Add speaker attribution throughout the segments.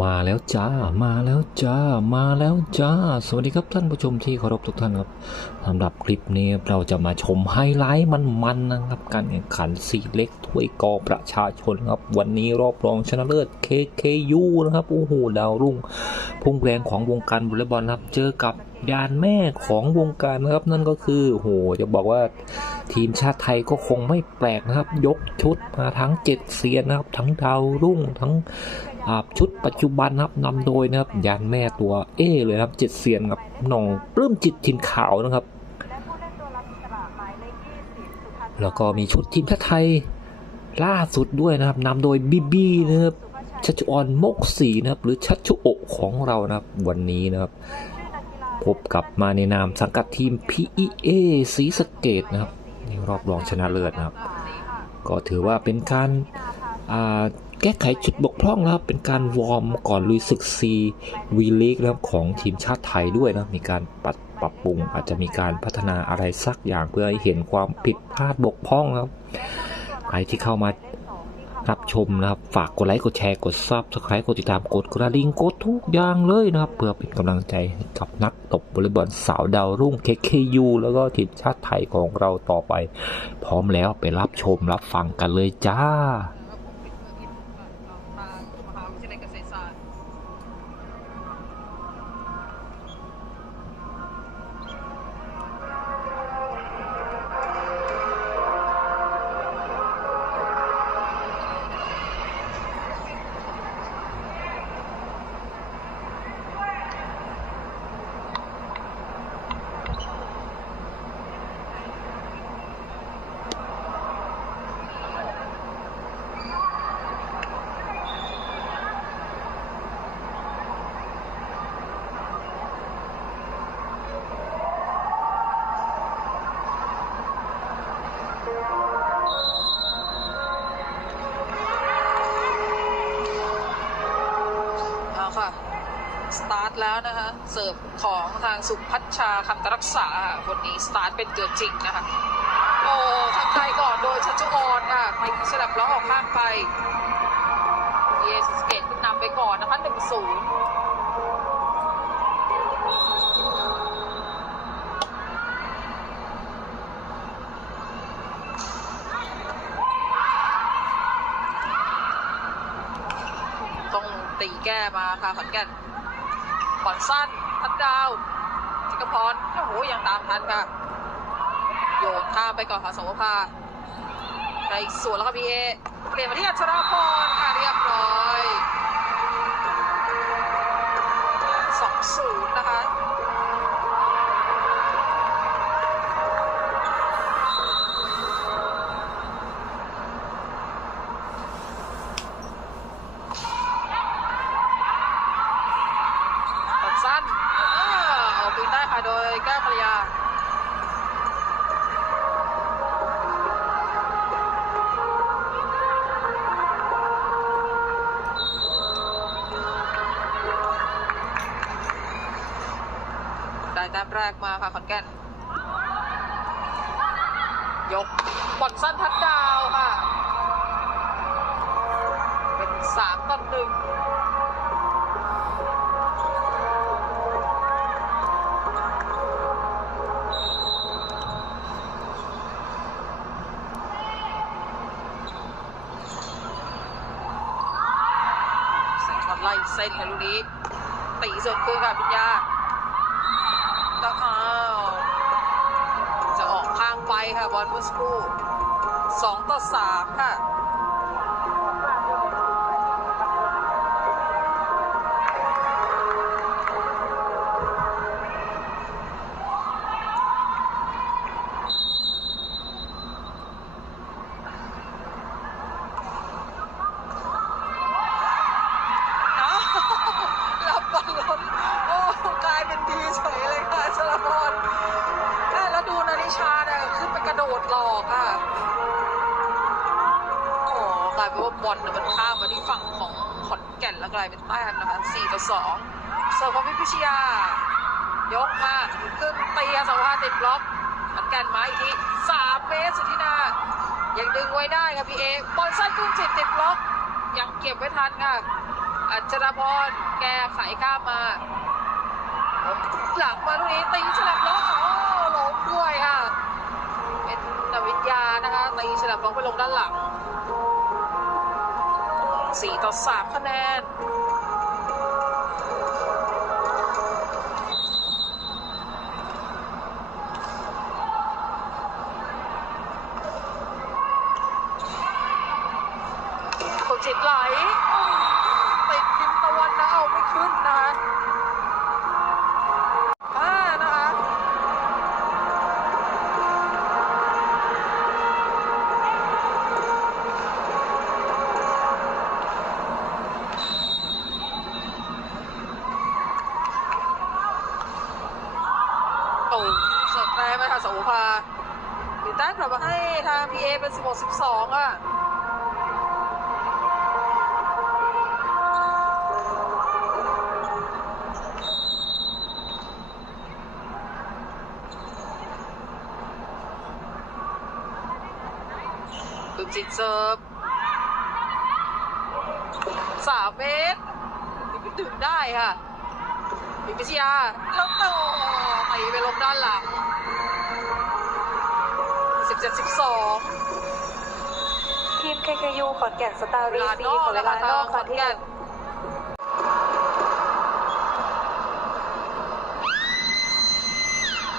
Speaker 1: มาแล้วจ้า มาแล้วจ้า มาแล้วจ้า สวัสดีครับท่านผู้ชมที่เคารพทุกท่านครับสำหรับคลิปนี้เราจะมาชมไฮไลท์มันๆนะครับ การแข่งขันสีเล็กถ้วยกอประชาชนครับ วันนี้รอบรองชนะเลิศ KKU นะครับ โอ้โห ดาวรุ่ง พุ่งแรงของวงการวอลเลย์บอลครับ เจอกับยานแม่ของวงการนะครับ นั่นก็คือโอ้โหจะบอกว่าทีมชาติไทยก็คงไม่แปลกนะครับ ยกชุดมาทั้งเจ็ดเซียนนะครับ ทั้งดาวรุ่งทั้ง อ่าชุดปัจจุบันนะครับนำโดยนะครับยานแม่ตัวเอเลยครับเจ็ดเซียนครับหน่องปลื้มจิตทินขาวนะครับ แล้วก็มีชุดทีมชาติไทยล่าสุดด้วยนะครับนำโดยบีบีนะครับชัชออนมกสีนะครับ หรือชัชโอะของเรานะครับ วันนี้นะครับพบกับมาในนามสังกัดทีม PEA สีสเกตนะครับในรอบรองชนะเลิศนะครับ ก็ถือว่าเป็นการอ่า แก้ไขจุดบกพร่องนะครับ เป็นการวอร์มก่อนลุยศึกซีวีลีกนะครับของทีมชาติไทยด้วยนะ มีการปรับปรับปรุง อาจจะมีการพัฒนาอะไรสักอย่างเพื่อให้เห็นความผิดพลาดบกพร่องนะครับ ใครที่เข้ามารับชมนะครับ ฝากกดไลค์กดแชร์กดซับสไครต์กดติดตามกดกระดิ่งกดทุกอย่างเลยนะครับ เพื่อเป็นกำลังใจให้กับนักตบวอลเลย์บอลสาวดาวรุ่ง KKU แล้วก็ทีมชาติไทยของเราต่อไป พร้อมแล้วไปรับชมรับฟังกันเลยจ้า
Speaker 2: แล้วนะคะ เสิร์ฟของทางสุพัชชาคำตรักษาคนนี้สตาร์ทเป็นตัวจริงนะคะ โอ้ทักทายก่อนโดยชัชวอนค่ะไปสลับล้อออกข้างไปเยสเกตขึ้นนำไปก่อนนะคะหนึ่งศูนย์ต้องตีแก้มาค่ะขอนแก่น บอลสั้นทัดดาวจิกพรโอ้โหยังตามทันค่ะโยนข้ามไปก่อนค่ะสวภาไปสวนแล้วก็พีเอเปลี่ยนมาที่อัชราพรค่ะเรียบร้อยสองศูนย์นะคะ แต้มแรกมาค่ะขอนแก่น ยกบอลสั้นทัดดาวค่ะ เป็นสามต่อหนึ่งเส้นช็อตไล่เส้นค่ะลูกนี้ตีสริมคืนค่ะปิญญา แล้วอ้าวจะออกข้างไปค่ะบอลเมื่อสักครู่สองต่อสามค่ะ ยกมาขึ้นตีอาสาวาติดบล็อกขอนแก่นมาอีกที3เมตรสุธินายังดึงไว้ได้ค่ะพี่เอบอลสั้นขึ้นจิตติดบล็อก ยังเก็บไว้ทันค่ะอัจฉรพรแกไขกล้ามาหลังมาลูกนี้ตีฉลับล็อกอ๋อล้มด้วยค่ะ เป็นนวิทยานะคะตีฉลับล็อกไปลงด้านหลังสี่ต่อสามคะแนน PA เป็น16 12อะคือจิตเซิร์ฟสามเมตรนี่ดึงได้ค่ะพิพิชยาแล้วโตไปไปลงด้านหลัง17 12
Speaker 3: ทีม KKU ขอนแก่นสตาร์
Speaker 2: เว
Speaker 3: วี
Speaker 2: ลา
Speaker 3: ซี
Speaker 2: นอก
Speaker 3: ขอ
Speaker 2: เล
Speaker 3: เวยลา
Speaker 2: ค่ะ
Speaker 3: น
Speaker 2: ทา
Speaker 3: องก
Speaker 2: ข
Speaker 3: ค่ะ
Speaker 2: อน
Speaker 3: ที่ห
Speaker 2: แก่
Speaker 3: นึ่
Speaker 2: น
Speaker 3: ง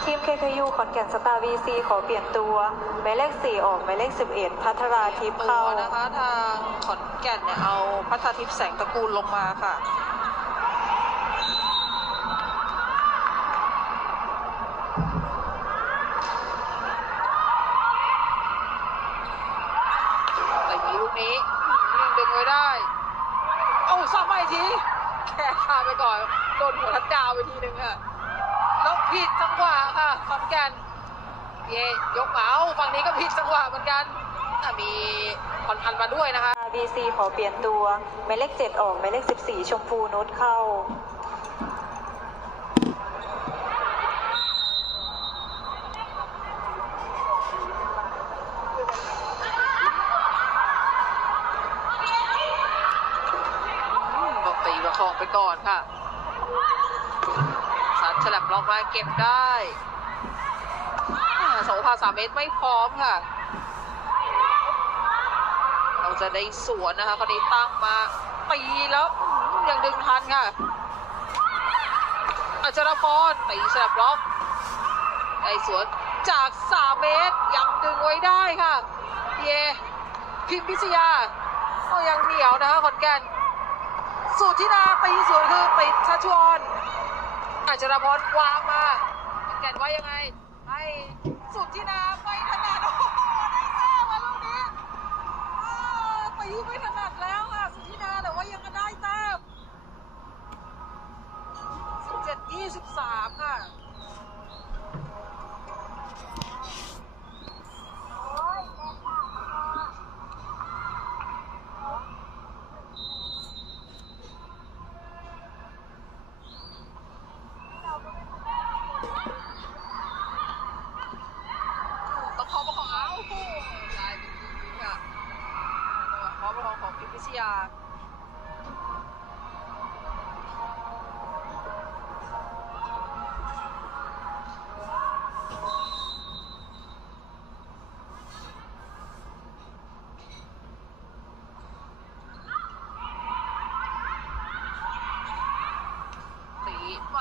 Speaker 3: ทีม KKU ขอนแก่นสตาร์วีซีขอเปลี่ยนตัวหมายเลข 4 ออกหมายเลข 11 พัทราทิพย์
Speaker 2: ตั
Speaker 3: เข้า
Speaker 2: วนะคะทางขอนแก่นเนี่ยเอาพัฒทิพย์แสงตระกูลลงมาค่ะ แต่มีลูกนี้ยิงดึงไว้ได้ โอ้ซ้ำไปอีกที แค่ข้ามไปก่อน โดนหัวทัดดาวไปทีหนึ่งค่ะ แล้วผิดจังหวะค่ะขอนแก่น เย่ยกเหมาฝั่งนี้ก็ผิดจังหวะเหมือนกันอะมีคอนพันมาด้วยนะคะ
Speaker 3: วีซีขอเปลี่ยนตัวหมายเลข7ออกหมายเลข14ชมพูนุชเข้า
Speaker 2: บอกตีประคองไปก่อนค่ะสันฉลับล็อกมาเก็บได้อ่า สองพาสามเมตรไม่พร้อมค่ะ เราจะได้สวนนะคะคนนี้ตั้งมาตีแล้วยังดึงทันค่ะอัจฉรพรตีฉลับล็อกได้สวนจากสามเมตรยังดึงไว้ได้ค่ะ เย พิมพิชยาก็ยังเหนียวนะคะขอนแก่นสุธินาตีสวนคือติดชัชวอนอาจารพรวางมาแก่นว่ายังไง ตีไม่ถนัดแล้วค่ะ สุธินาแต่ว่ายังก็ได้แต้ม17 23ค่ะต้อง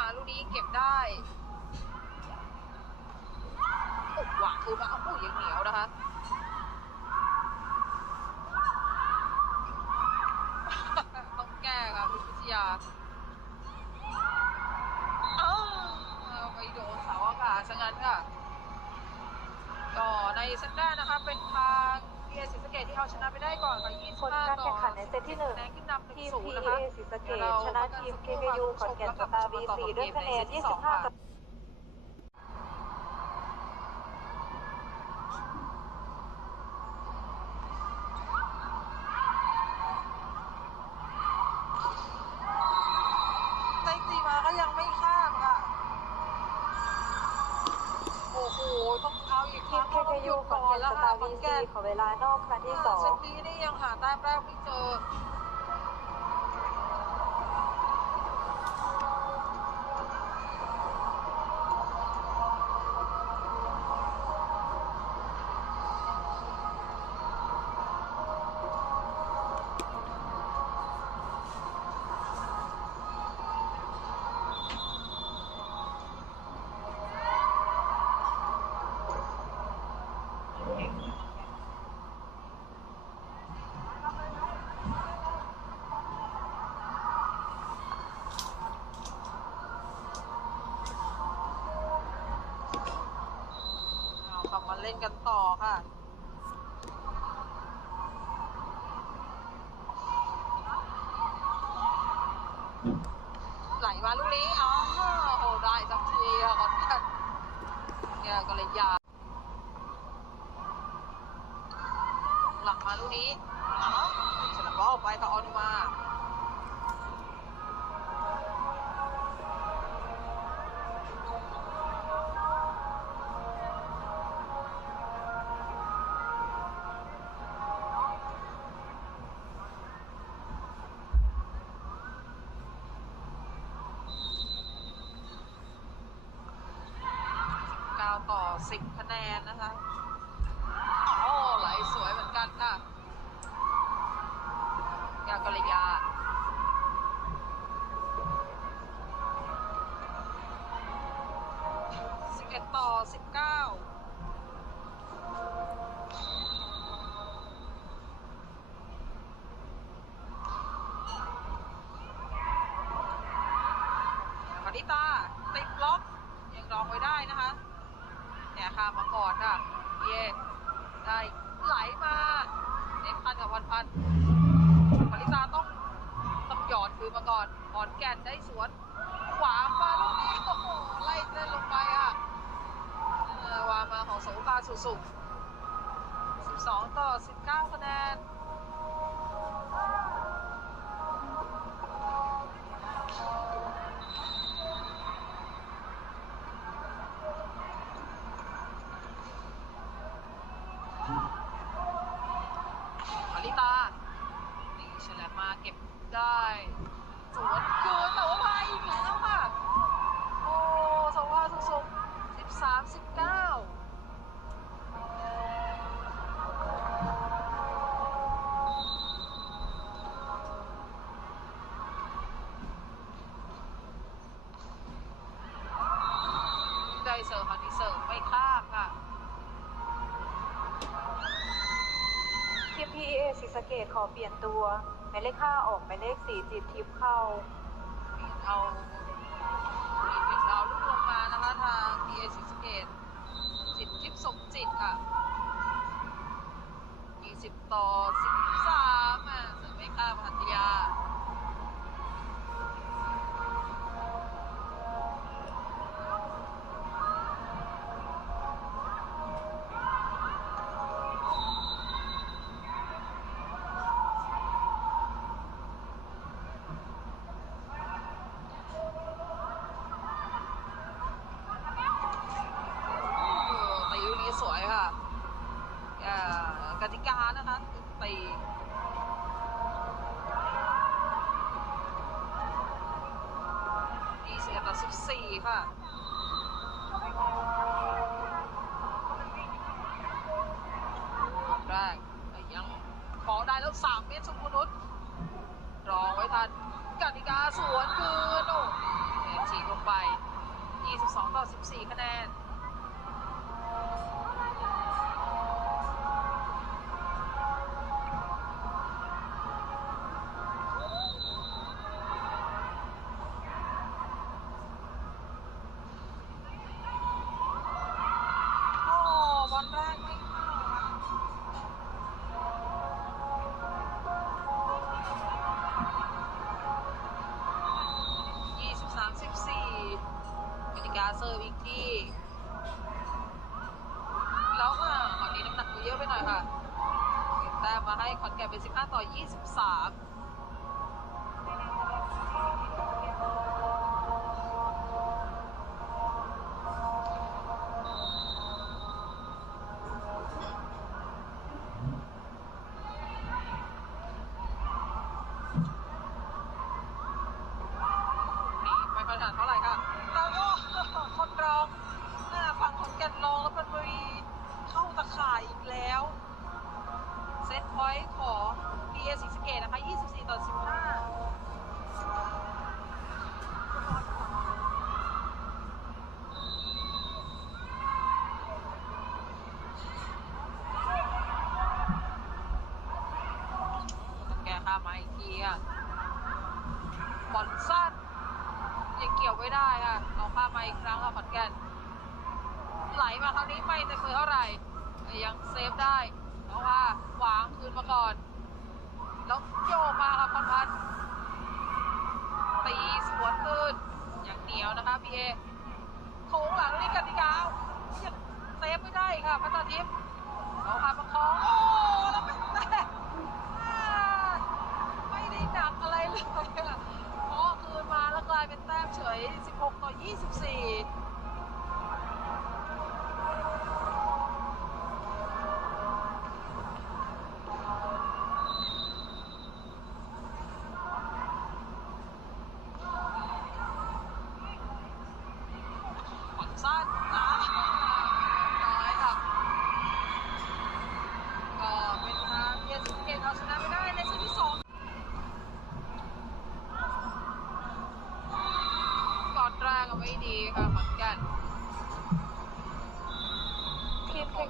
Speaker 2: าลูกนี้เก็บได้โอ้หวางคืนมาเอาโอ้ยังเหนียวนะคะต้องแก้ค่ะพิพิชยาเอ้าเอาไปโดนเสาอากาศซะงั้นค่ะก็ในเซตแรกนะคะเป็นทาง เบียร์ศรีสะเกดที่เอาชนะไปได้ก่อนค่ะ25
Speaker 3: ผลการแข่งขันในเซตที่หนึ่ง
Speaker 2: คะแนนขึ้นนำหนึ่ง
Speaker 3: ทีม
Speaker 2: ศูนย์
Speaker 3: PA
Speaker 2: นะคะ
Speaker 3: ศรีสะเกษชนะทีม KKU ขอนแก่นสตาร์วีซีด้วยคะแนน25ต่อ
Speaker 2: ใจตีมาก็ยังไม่ข้ามค่ะ โอ้โห ต้องเอาอีกค
Speaker 3: ที
Speaker 2: รั้
Speaker 3: ม
Speaker 2: งต้องห
Speaker 3: KKU
Speaker 2: ยุด
Speaker 3: ขอน
Speaker 2: ก่อน
Speaker 3: แก่น
Speaker 2: แล้ว
Speaker 3: ส
Speaker 2: ค่ะ
Speaker 3: ตาร์
Speaker 2: ขอ
Speaker 3: วี
Speaker 2: น
Speaker 3: ซี
Speaker 2: แก่น
Speaker 3: ขอเวลานอกครั้งที่สอง
Speaker 2: เซตนี้นี่ยังหาแต้มแรกไม่เจอ ต่อค่ะไหลมาลูกนี้ อ๋อโอ้ได้สักทีค่ะขอนแก่นเนี่ยก็เลยยาหลังมาลูกนี้ อ๋อฉลับบอลไปต่อออนมา แนนนะคะโอ้ไหลสวยเหมือนกันค่ะ ยากรยาสิบแปดต่อสิบเก้านิตาติดบล็อก ยังรองไว้ได้นะคะ เนี่ยค่ะ มาก่อนค่ะเย่ได้ไหลมาเน็ตพันกับวันพันปริตาต้องต้องหยอดคือมาก่อนอ่อนแก่นได้สวน ขวามาลูกนี้โอ้โหไล่เล่นลงไปอะวามาของสงขาสุสุ12 ต่อ 19 คะแนน มาเก็บได้สวนคืนแต่ว่าพายอีกแล้วค่ะ โอ้สองว่าสุกสิบสามสิบเก้าได้เสิร์ฟคันนี้เสิร์ฟไม่ข้ามค่ะ
Speaker 3: ทีม PEA ศรีสเกดขอเปลี่ยนตัว หมายเลขข้าออกหมายเลขสี่จิตทิพย์เข้า
Speaker 2: เอาเอาลูกลงมานะคะทาง p ีเอศรีสเกตจิตทิพย์สมจิตค่ะ20 ต่อ 13อะเสือไม่ข้ามหัตยา กติกานะคะตียี่สิบต่อสิบสี่ค่ะแรกแต่ยังขอได้แล้วสามเมตรสมนุษย์รอไว้ทันกติกาสวนคืนโอ้แฉีกลงไป 22 ต่อ 14 คะแนน เป็น 15 ต่อ 23ามมาอีกทีอะบอลสั้นยังเกี่ยวไม่ได้ค่ะเราข้ามมาอีกครั้งค่ะขอนแก่นไหลมาคราวนี้ไม่เต็มมือเท่าไหร่แต่ยังเซฟได้แล้วว่าวางคืนมาก่อนแล้วโยกมาครับพันพันธุ์ตีสวนคืนอย่างเหนียวนะคะพี่เอโค้งหลังนี่กติกายังเซฟไม่ได้ค่ะพัตตาทิพย์เอาค่ะประคองโอ้แล้วเป็นแต้มอ่ไม่ได้หนักอะไรเลยอะเพราะคืนมาแล้วกลายเป็นแต้มเฉย 16 ต่อ 24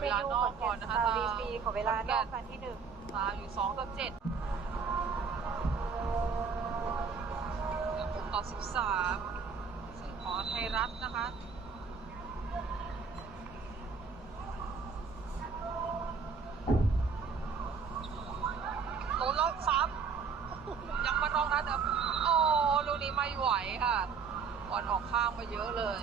Speaker 2: เคอ
Speaker 3: เคเว
Speaker 2: ลา
Speaker 3: ยู
Speaker 2: น
Speaker 3: ข
Speaker 2: อ
Speaker 3: อกน
Speaker 2: ก่
Speaker 3: แก่
Speaker 2: อน
Speaker 3: น
Speaker 2: นะ
Speaker 3: ส
Speaker 2: คะ
Speaker 3: ตาร์บีซีขอเวลานอกครั้งที่หนึ่ง
Speaker 2: ตามอยู่2ต่อ7กับ6ต่อ13สื่อขอไทยรัฐนะคะโดนแล้วซ้ำยังมารองทันเดิมโอ้ลูกนี้ไม่ไหวค่ะบอลออกข้างมาเยอะเลย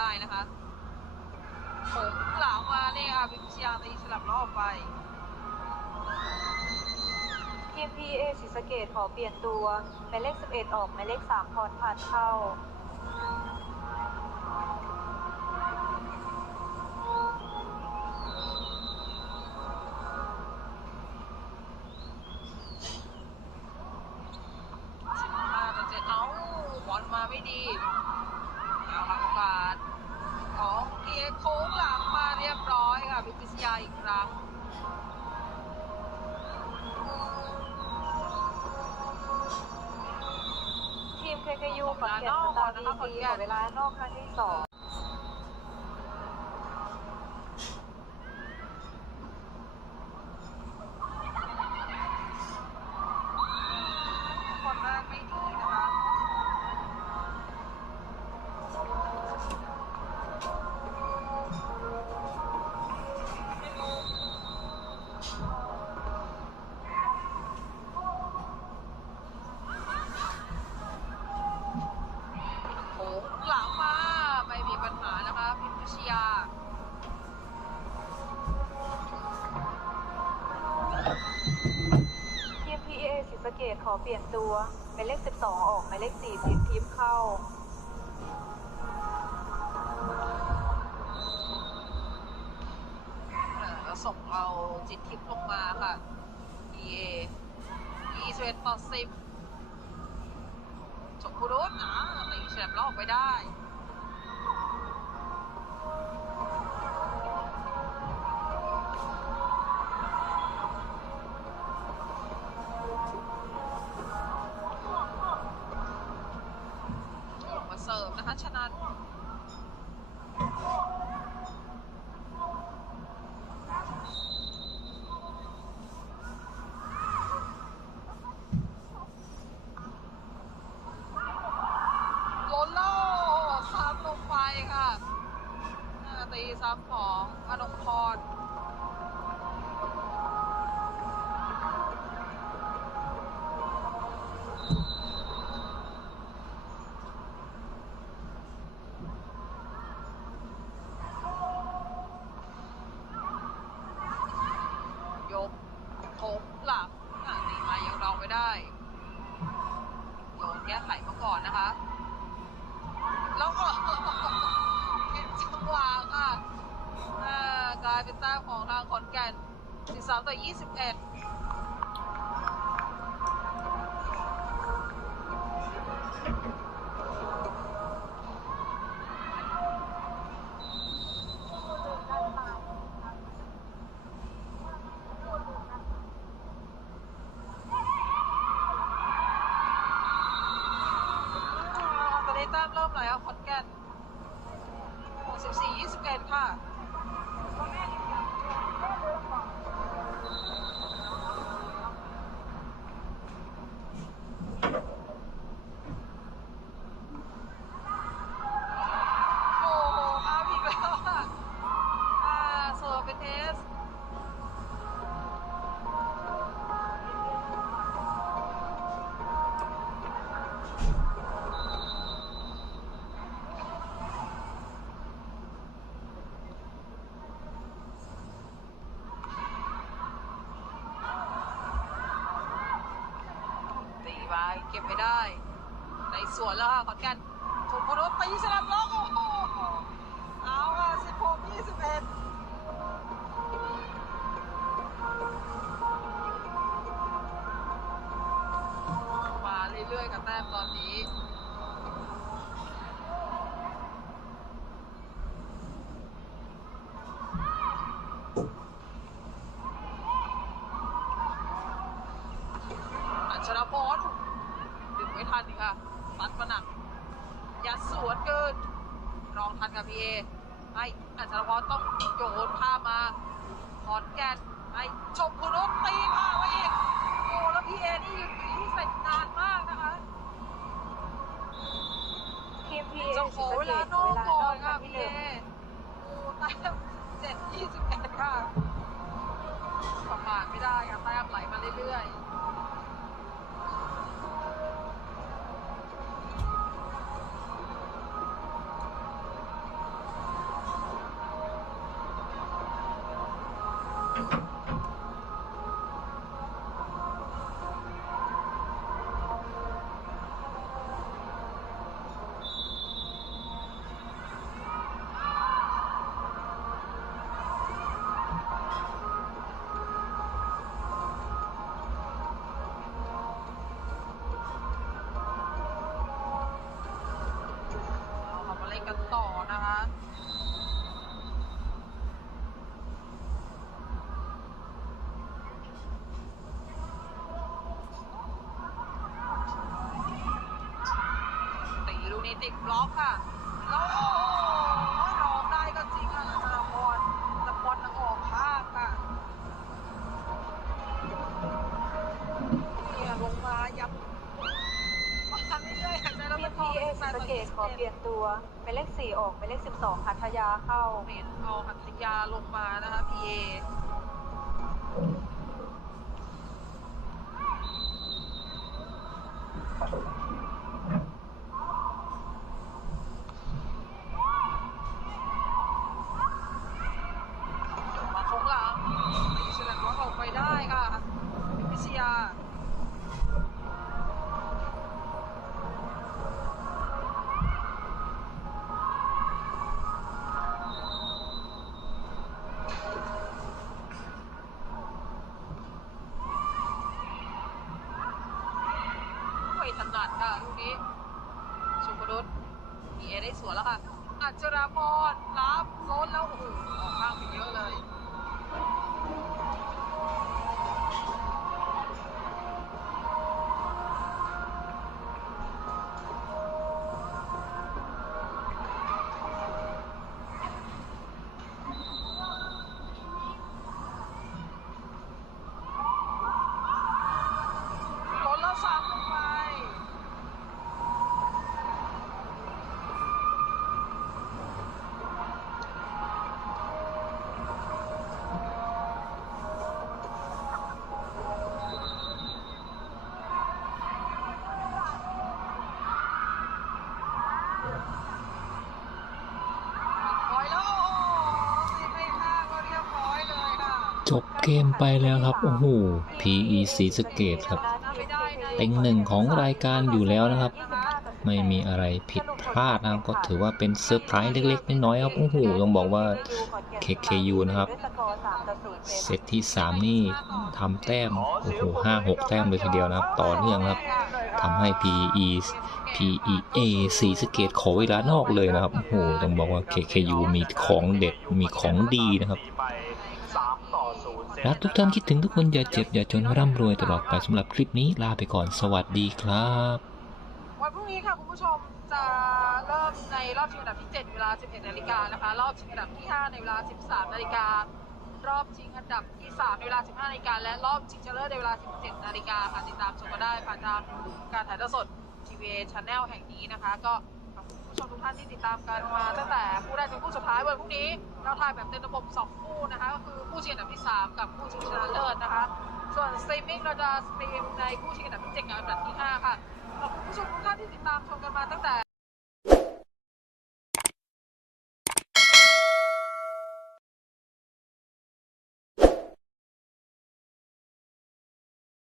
Speaker 2: ได้นะคะผมหลังมาเนี่ยค่ะวิพยาตีฉลับล้อออกไป
Speaker 3: ทีมพีเอศรีสะเกดขอเปลี่ยนตัวหมายเลข 11 ออกหมายเลข 3 พรพันธ์เข้า
Speaker 2: สิบห้าต่อเจ็ดเอ้าบอลมาไม่ดี เอาละโอกาสของเกียร์โค้งหลังมาเรียบร้อยค่ะวิพิชยาอีกครั้ง
Speaker 3: ทีมเคเคยูขอนแก่นสตาร์บีซีขอเวลานอกครั้งที่สอง ศรีสะเกดขอเปลี่ยนตัวหมายเลข 12 ออกหมายเลข4จิตทิพย์เข้า
Speaker 2: เออแล้วส่งเอาจิตทิพย์ลงมาค่ะ EA 21ต่อ10จบคูรุษนะตีแฉลบล้อออกไปได้ 13ต่อ 21อ่าตอนนี้ต้มเริ่มไหลครับขอนแก่น64 21 ค่ะ บายเก็บไม่ได้ ในสวนแล้วค่ะขอนแก่นถูกพนุษตีสลับล็อกโอ้โหเอาค่ะ16 21มาเรื่อยๆกับแต้มตอนนี้ อัชรพรดึงไม่ทันอีกค่ะซัดมาหนักยัดสวนเกิน รองทันกับพีเอไอ้อัชรพรต้องโยนข้ามมาขอนแก่นไอ้จบคุณรถตีมาไว้อีก โอ้แล้วพีเอนี่ยืนอยู่ที่เสร็จนานมากนะคะ
Speaker 3: ทีม PA
Speaker 2: จะ ขอเวลานอกก่อนค่ะ
Speaker 3: ที่
Speaker 2: เอ
Speaker 3: นึ่ง
Speaker 2: โอ้แต้มเจ็ดยี่สิบเอ็ดค่ะประมาทไม่ได้ค่ะแต้มไหลมาเรื่อยๆ ลูกนี้ติดบล็อกค่ะแล้วโอ้โหรองได้ก็จริงค่ะธนาพรแต่บอลน่ะออกข้างค่ะเนี่ยลงมายับมาเรื่อยๆค่ะใจเรา
Speaker 3: ที
Speaker 2: เป็
Speaker 3: ม
Speaker 2: นทอง
Speaker 3: PA ศรีสะเกดขอเปลี่ยนตัวหมายเลขสี่ออกหมายเลขสิบสองหัทยาเข้า
Speaker 2: เห็นเอาหัตถยาลงมานะคะพีเอ ค่ะลูกนี้ชุมรุตมีเอได้สวนแล้วค่ะ อัจฉราพรรับล้นแล้วโอ้โหออกข้างไปเยอะเลย เก
Speaker 1: มไปแล้วครับ โอ้โห PE ศรีสเกดครับเต็งหนึ่งของรายการอยู่แล้วนะครับ ไม่มีอะไรผิดพลาดนะครับก็ถือว่าเป็นเซอร์ไพรส์เล็กๆ น้อยๆครับ โอ้โห ต้องบอกว่า KKU นะครับ เซตที่ 3 นี่ทำแต้ม โอ้โหห้าหกแต้มเลยทีเดียวนะครับ ต่อเนื่องครับทำให้ PE PEA สีสเกตขอเวลานอกเลยนะครับ โอ้โห ต้องบอกว่า KKU มีของเด็ด มีของดีนะครับ รักทุกท่านคิดถึงทุกคนอย่าเจ็บอย่าจนร่ำรวยตลอดไปสำหรับคลิปนี้ลาไปก่อนสวัสดีครับ
Speaker 2: วันพรุ่งนี้ค่ะคุณผู้ชมจะเริ่มในรอบชิงอันดับที่ 7 เวลา 11นาฬิกานะคะ รอบชิงอันดับที่ 5 ในเวลา 13นาฬิการอบชิงอันดับที่ 3 ในเวลา 15นาฬิกาและรอบชิงชนะเลิศในเวลา 17นาฬิกาค่ะติดตามชมกันได้ผ่านทางการถ่ายทอดสดทีวีชาแนลแห่งนี้นะคะก็ ผู้ชมทุกท่านที่ติดตามกันมาตั้งแต่คู่แรกจนคู่สุดท้ายวันพรุ่งนี้เราถ่ายแบบเต็มระบบ2คู่นะคะก็คือคู่ชิงอันดับที่ 3 กับคู่ชิงชนะเลิศนะคะ ส่วนสตรีมมิ่งเราจะสตรีมในคู่ชิงอันดับที่7กับอันดับที่ 5 ค่ะขอบคุณผู้ชมทุกท่านที่ติดตามชมกันมาตั้งแต่